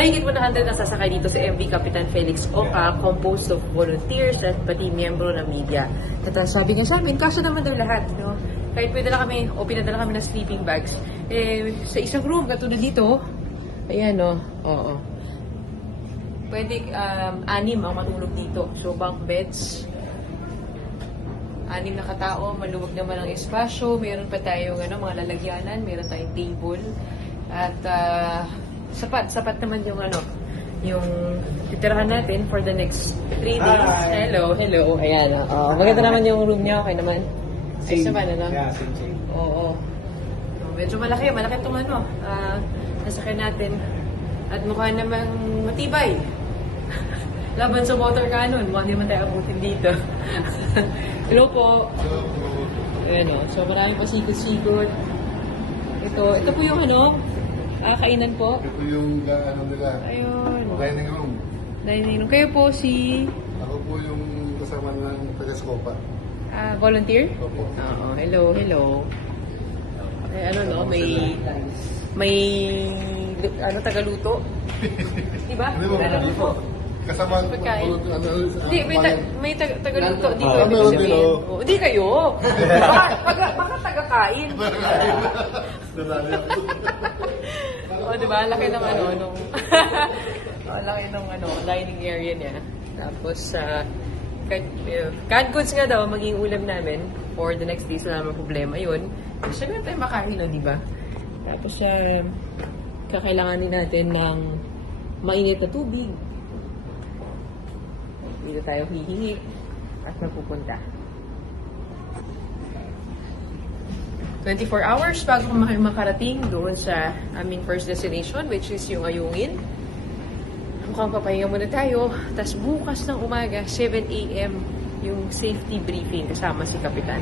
Mahigit 100 na sasakay dito sa MV Kapitan Felix Oka, composed of volunteers at pati miyembro ng media. At uh, sabi nga sa amin, kasya naman daw lahat. No? Kahit pwede lang kami, o pinadala kami ng sleeping bags. Eh, sa isang room, katulad dito, ayan o, oo. Pwede um, anim ang matulog dito. So, bunk beds, anim na katao, maluwag naman ang espasyo, meron pa tayong ano, mga lalagyanan, meron tayong table, at ah, sapat, sapat naman yung ano, yung titirahan natin for the next three days. Hi! Hello, hello. Ayan, oh. maganda naman yung room niya, okay naman. Ayos naman, ano? Yeah, same, same. Oo. Oh, medyo malaki, malaki itong ano, ah, nasakyan natin. At mukha namang matibay. Laban sa motor cannon, mukhang hindi man tayo abutin dito. Hello po. Ayan o, so marami pa sikot-sikot. Ito, ito po yung ano, ah, kainan po. Ito yung ga- ano nila, Ayun. dining room. Dining room. Kayo po si Ako po yung kasama ng taga-Scopa. ah, volunteer? Opo. Oo, hello, hello. Eh, ano no, may may ano tagaluto. Di ba? Hindi mo, Tagaluto. Kasama Pagkain. ano, ano, Hindi, may, ta- may tag tagaluto dito. Ah, meron din, oh. Oh, Hindi kayo. baka, baka, baka tagakain. Di ba? Laki ng ano, nung... oh, laki ng ano, dining area niya. Tapos, uh, canned goods nga daw, maging ulam namin for the next days. Wala namang problema yun. Siyempre tayo makain, no, di ba? Tapos, uh, kakailanganin natin ng mainit na tubig. Dito tayo hihingi at mapupunta. 24 hours bago mak- makarating doon sa aming first destination, which is yung Ayungin. Mukhang papahinga muna tayo. Tapos bukas ng umaga, 7 a.m., yung safety briefing kasama si Kapitan.